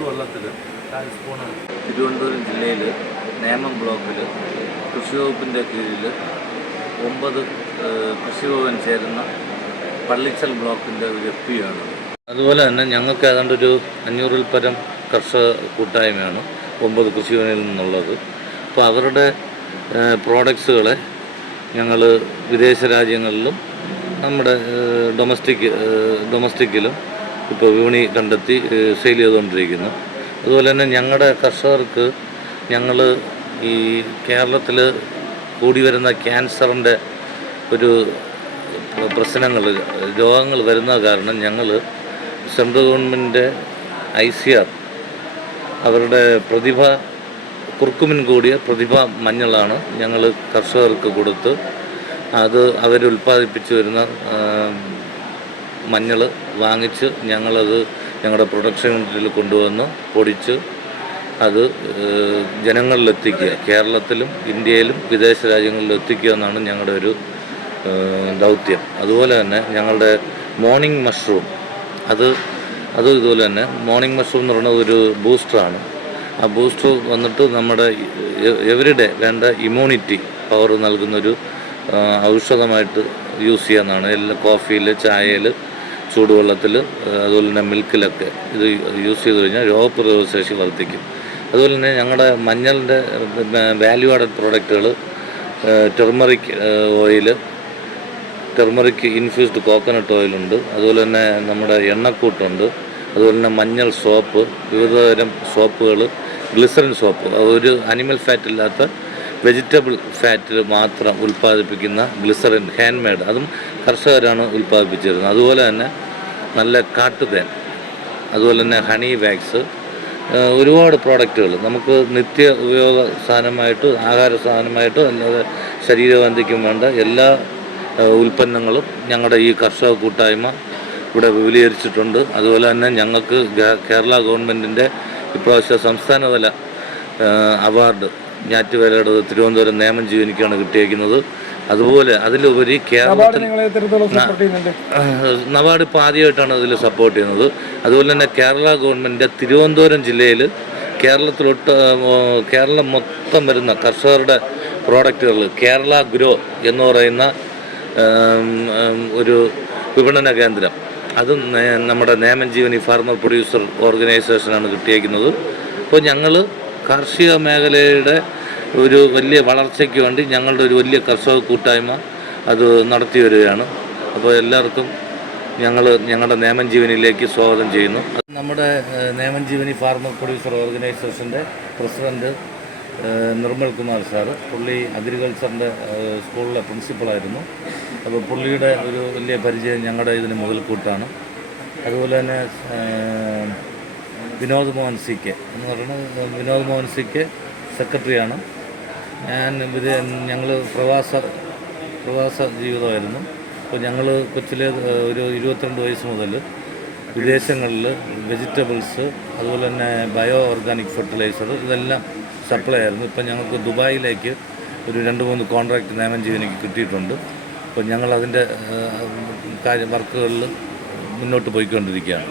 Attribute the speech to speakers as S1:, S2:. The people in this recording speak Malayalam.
S1: ചൂടുവെള്ളത്തിൽ കാൽ സ്പൂണ് തിരുവനന്തപുരം ജില്ലയിൽ നേമം ബ്ലോക്കിൽ കൃഷി വകുപ്പിന്റെ കീഴിൽ ഒമ്പത് കൃഷി കൃഷിഭവൻ ചേരുന്ന പള്ളിച്ചൽ ബ്ലോക്കിന്റെ ഒരു എഫ് പി ആണ്. അതുപോലെ തന്നെ ഞങ്ങൾക്ക് ഏതാണ്ട് ഒരു അഞ്ഞൂറിൽ പരം കർഷക കൂട്ടായ്മയാണ് ഒമ്പത് കൃഷിഭവനിൽ നിന്നുള്ളത്. അപ്പോൾ അവരുടെ പ്രോഡക്ട്സുകളെ ഞങ്ങൾ വിദേശ രാജ്യങ്ങളിലും നമ്മുടെ ഡൊമസ്റ്റിക് ഡൊമസ്റ്റിക്കിലും ഇപ്പോൾ വിപണി കണ്ടെത്തി സെയിൽ ചെയ്തുകൊണ്ടിരിക്കുന്നു. അതുപോലെ തന്നെ ഞങ്ങളുടെ കർഷകർക്ക് ഞങ്ങൾ ഈ കേരളത്തിൽ കൂടി വരുന്ന ക്യാൻസറിന്റെ ഒരു പ്രശ്നങ്ങൾ രോഗങ്ങൾ വരുന്ന കാരണം ഞങ്ങൾ സെൻട്രൽ ഗവൺമെന്റിന്റെ ഐ സി ആർ അവരുടെ പ്രതിഭ കുറുക്കുമിൻ കൂടിയ പ്രതിഭ മഞ്ഞളാണ് ഞങ്ങൾ കർഷകർക്ക് കൊടുത്ത് അത് അവരുൽപ്പാദിപ്പിച്ച് വരുന്ന മഞ്ഞൾ വാങ്ങിച്ച് ഞങ്ങളത് ഞങ്ങളുടെ പ്രൊഡക്ഷൻ യൂണിറ്റിൽ കൊണ്ടുവന്ന് പൊടിച്ച് അത് ജനങ്ങളിലെത്തിക്കുക. കേരളത്തിലും ഇന്ത്യയിലും വിദേശ രാജ്യങ്ങളിലും എത്തിക്കുക എന്നാണ് ഞങ്ങളുടെ ഒരു ദൗത്യം. അതുപോലെ തന്നെ ഞങ്ങളുടെ മോർണിംഗ് മഷ്റൂം അത് അതും ഇതുപോലെ തന്നെ മോർണിംഗ് മഷ്റൂം എന്ന് പറയുന്നത് ഒരു ബൂസ്റ്ററാണ്. ആ ബൂസ്റ്റർ വന്നിട്ട് നമ്മുടെ എവരിഡേ വേണ്ട ഇമ്മ്യൂണിറ്റി പവർ നൽകുന്നൊരു ഔഷധമായിട്ട് യൂസ് ചെയ്യാമെന്നാണ് എല്ലാ കോഫിയിൽ ചായയിൽ ചൂടുവെള്ളത്തിൽ അതുപോലെ തന്നെ മിൽക്കിലൊക്കെ ഇത് യൂസ് ചെയ്ത് കഴിഞ്ഞാൽ രോഗപ്രതിരോധശേഷി വർദ്ധിക്കും. അതുപോലെ തന്നെ ഞങ്ങളുടെ മഞ്ഞളിന്റെ വാല്യൂ ആഡഡ് പ്രോഡക്റ്റുകൾ turmeric oil turmeric infused coconut ഓയിലുണ്ട് അതുപോലെ തന്നെ നമ്മുടെ എണ്ണക്കൂട്ടുണ്ട്. അതുപോലെ തന്നെ മഞ്ഞൾ സോപ്പ് വിവിധതരം സോപ്പുകൾ ഗ്ലിസറിൻ സോപ്പ് ഒരു അനിമൽ ഫാറ്റ് ഇല്ലാത്ത വെജിറ്റബിൾ ഫാറ്റിൽ മാത്രം ഉൽപ്പാദിപ്പിക്കുന്ന ഗ്ലിസറിൻ ഹാൻഡ് മെയ്ഡ് അതും കർഷകരാണ് ഉൽപ്പാദിപ്പിച്ചിരുന്നത്. അതുപോലെ തന്നെ നല്ല കാട്ടുതേൻ അതുപോലെ തന്നെ ഹണി വാക്സ് ഒരുപാട് പ്രോഡക്റ്റുകൾ. നമുക്ക് നിത്യ ഉപയോഗ സാധനമായിട്ട് ആഹാര സാധനമായിട്ട് അല്ലാതെ ശരീരവാന്തിക്കും വേണ്ട എല്ലാ ഉൽപ്പന്നങ്ങളും ഞങ്ങളുടെ ഈ കർഷക കൂട്ടായ്മ ഇവിടെ വിപുലീകരിച്ചിട്ടുണ്ട്. അതുപോലെ തന്നെ ഞങ്ങൾക്ക് കേരള ഗവൺമെന്റിന്റെ ഇപ്രാവശ്യം സംസ്ഥാനതല അവാർഡ് ഞാറ്റുവേലയുടെ തിരുവനന്തപുരം നേമം ജീവനിക്കാണ് കിട്ടിയേക്കുന്നത്. അതുപോലെ അതിലുപരി കേരളത്തിൽ നവാഡ് ഇപ്പോൾ ആദ്യമായിട്ടാണ് ഇതിൽ സപ്പോർട്ട് ചെയ്യുന്നത്. അതുപോലെ തന്നെ കേരള ഗവൺമെന്റ് തിരുവനന്തപുരം ജില്ലയിൽ കേരളത്തിലൊട്ട് കേരളം മൊത്തം വരുന്ന കർഷകരുടെ പ്രോഡക്റ്റുകൾ കേരള ഗ്രോ എന്ന് പറയുന്ന ഒരു വിപണന കേന്ദ്രം. അത് നമ്മുടെ നേമൻ ജീവനി ഫാർമർ പ്രൊഡ്യൂസർ ഓർഗനൈസേഷനാണ് കിട്ടിയേക്കുന്നത്. അപ്പോൾ ഞങ്ങൾ കാർഷിക മേഖലയുടെ ഒരു വലിയ വളർച്ചയ്ക്ക് വേണ്ടി ഞങ്ങളുടെ ഒരു വലിയ കർഷക കൂട്ടായ്മ അത് നടത്തി വരികയാണ്. അപ്പോൾ എല്ലാവർക്കും ഞങ്ങൾ ഞങ്ങളുടെ നേമൻ ജീവനിലേക്ക് സ്വാഗതം ചെയ്യുന്നു. നമ്മുടെ നേമൻ ജീവനി ഫാർമർ പ്രൊഡ്യൂസർ ഓർഗനൈസേഷന്റെ പ്രസിഡന്റ് നിർമ്മൽ കുമാർ സാറ് പുള്ളി അഗ്രികൾച്ചറിന്റെ സ്കൂളിലെ പ്രിൻസിപ്പളായിരുന്നു. അപ്പോൾ പുള്ളിയുടെ ഒരു വലിയ പരിചയം ഞങ്ങളുടെ ഇതിന് മുതൽക്കൂട്ടാണ്. അതുപോലെ തന്നെ വിനോദ് മോഹൻ സി കെ എന്ന് പറയുന്നത് വിനോദ് മോഹൻ സി കെ സെക്രട്ടറിയാണ്. ഞാൻ ഇവർ ഞങ്ങൾ പ്രവാസ പ്രവാസ ജീവിതമായിരുന്നു. അപ്പോൾ ഞങ്ങൾ കൊച്ചിലെ ഒരു ഇരുപത്തിരണ്ട് വയസ്സ് മുതൽ വിദേശങ്ങളിൽ വെജിറ്റബിൾസ് അതുപോലെ തന്നെ ബയോ ഓർഗാനിക് ഫെർട്ടിലൈസർ ഇതെല്ലാം സപ്ലൈ ആയിരുന്നു. ഇപ്പം ഞങ്ങൾക്ക് ദുബായിലേക്ക് ഒരു രണ്ട് മൂന്ന് കോൺട്രാക്റ്റ് ചെയ്ത് എനിക്ക് കിട്ടിയിട്ടുണ്ട്. അപ്പോൾ ഞങ്ങൾ അതിന്റെ കാര്യം വർക്കുകളിൽ മുന്നോട്ട് പോയിക്കൊണ്ടിരിക്കുകയാണ്.